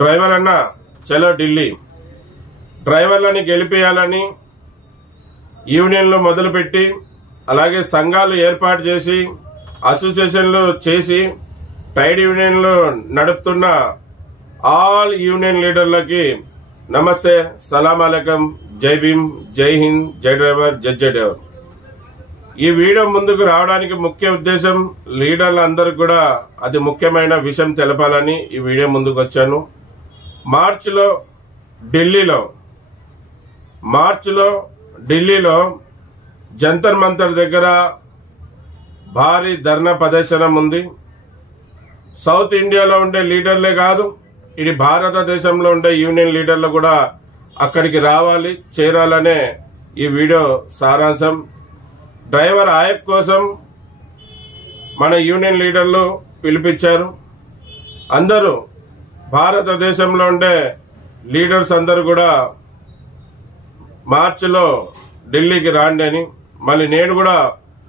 Driver అన్న చలో ఢిల్లీ డ్రైవర్లని గెలిపేయాలని యూనియన్లు మొదలుపెట్టి అలాగే సంఘాలు ఏర్పాటు చేసి అసోసియేషన్లు చేసి ట్రేడ్ యూనియన్లు నడుపుతున్న ఆల్ యూనియన్ లీడర్లకి నమస్తే, సలాం అలైకుం, జై భీమ్, జై హింద్, జై డ్రైవర్, జై డ్రైవర్. ఈ వీడియో ముందుకు రావడానికి ముఖ్య ఉద్దేశం లీడర్లందరికీ కూడా అది ముఖ్యమైన విషయం తెలపాలని ఈ వీడియో ముందుకు వచ్చాను. మార్చిలో ఢిల్లీలో జంతర్ మంతర్ దగ్గర భారీ ధర్నా ప్రదర్శనం ఉంది. సౌత్ ఇండియాలో ఉండే లీడర్లే కాదు, ఇది భారతదేశంలో ఉండే యూనియన్ లీడర్లు కూడా అక్కడికి రావాలి, చేరాలనే ఈ వీడియో సారాంశం. డ్రైవర్ ఆయక్ కోసం మన యూనియన్ లీడర్లు పిలిపించారు. అందరూ భారతదేశంలో ఉండే లీడర్స్ అందరూ కూడా మార్చిలో ఢిల్లీకి రాండి అని, మళ్ళీ నేను కూడా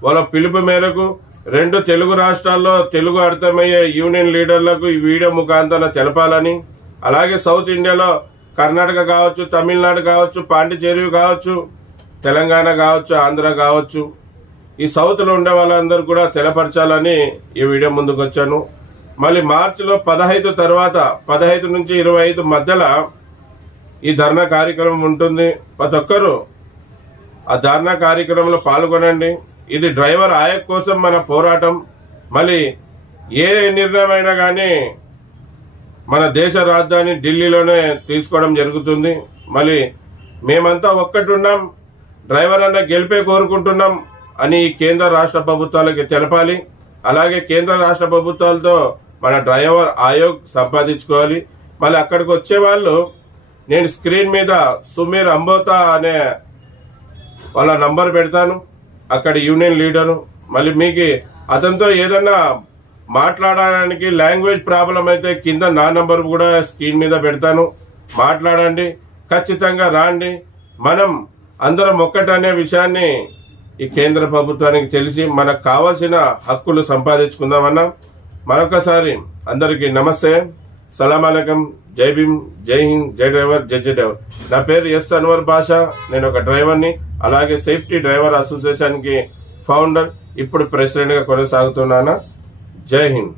వాళ్ళ పిలుపు మేరకు 2 తెలుగు రాష్ట్రాల్లో తెలుగు అర్థమయ్యే యూనియన్ లీడర్లకు ఈ వీడియో ముఖాంతరం తెలపాలని, అలాగే సౌత్ ఇండియాలో కర్ణాటక కావచ్చు, తమిళనాడు కావచ్చు, పాండిచేరి కావచ్చు, తెలంగాణ కావచ్చు, ఆంధ్ర కావచ్చు, ఈ సౌత్ లో ఉండే వాళ్ళందరూ కూడా తెలపరచాలని ఈ వీడియో ముందుకు వచ్చాను. మళ్ళీ మార్చిలో 15 తర్వాత 15 నుంచి 25 మధ్యలో ఈ ధర్నా కార్యక్రమం ఉంటుంది. ప్రతి ఒక్కరూ ఆ ధర్నా కార్యక్రమంలో పాల్గొనండి. ఇది డ్రైవర్ ఆయక్ కోసం మన పోరాటం. మళ్ళీ ఏ నిర్ణయం అయినా కానీ మన దేశ రాజధాని ఢిల్లీలోనే తీసుకోవడం జరుగుతుంది. మళ్ళీ మేమంతా ఒక్కటి ఉన్నాం, డ్రైవర్ అన్న గెలిపే కోరుకుంటున్నాం అని కేంద్ర రాష్ట్ర ప్రభుత్వాలకి తెలపాలి. అలాగే కేంద్ర రాష్ట్ర ప్రభుత్వాలతో మన డ్రైవర్ ఆయోగ్ సంపాదించుకోవాలి. మళ్ళీ అక్కడికి వచ్చే వాళ్ళు నేను స్క్రీన్ మీద సుమీర్ అంబోతా అనే వాళ్ళ నంబర్ పెడతాను, అక్కడ యూనియన్ లీడరు. మళ్ళీ మీకు అతనితో ఏదన్నా మాట్లాడడానికి లాంగ్వేజ్ ప్రాబ్లం అయితే కింద నా నంబర్ కూడా స్క్రీన్ మీద పెడతాను, మాట్లాడండి, ఖచ్చితంగా రాండి. మనం అందరం ఒక్కటనే విషయాన్ని ఈ కేంద్ర ప్రభుత్వానికి తెలిసి మనకు కావాల్సిన హక్కులు సంపాదించుకుందామన్నా. మరొకసారి అందరికీ నమస్తే, సలాం అలైకుం, జై భీమ్, జై హింద్, జై డ్రైవర్, జై డ్రైవర్. నా పేరు ఎస్ అన్వర్ బాషా, నేను ఒక డ్రైవర్ని, అలాగే సేఫ్టీ డ్రైవర్ అసోసియేషన్ కి ఫౌండర్, ఇప్పుడు ప్రెసిడెంట్ గా కొనసాగుతున్నాను. జై హింద్.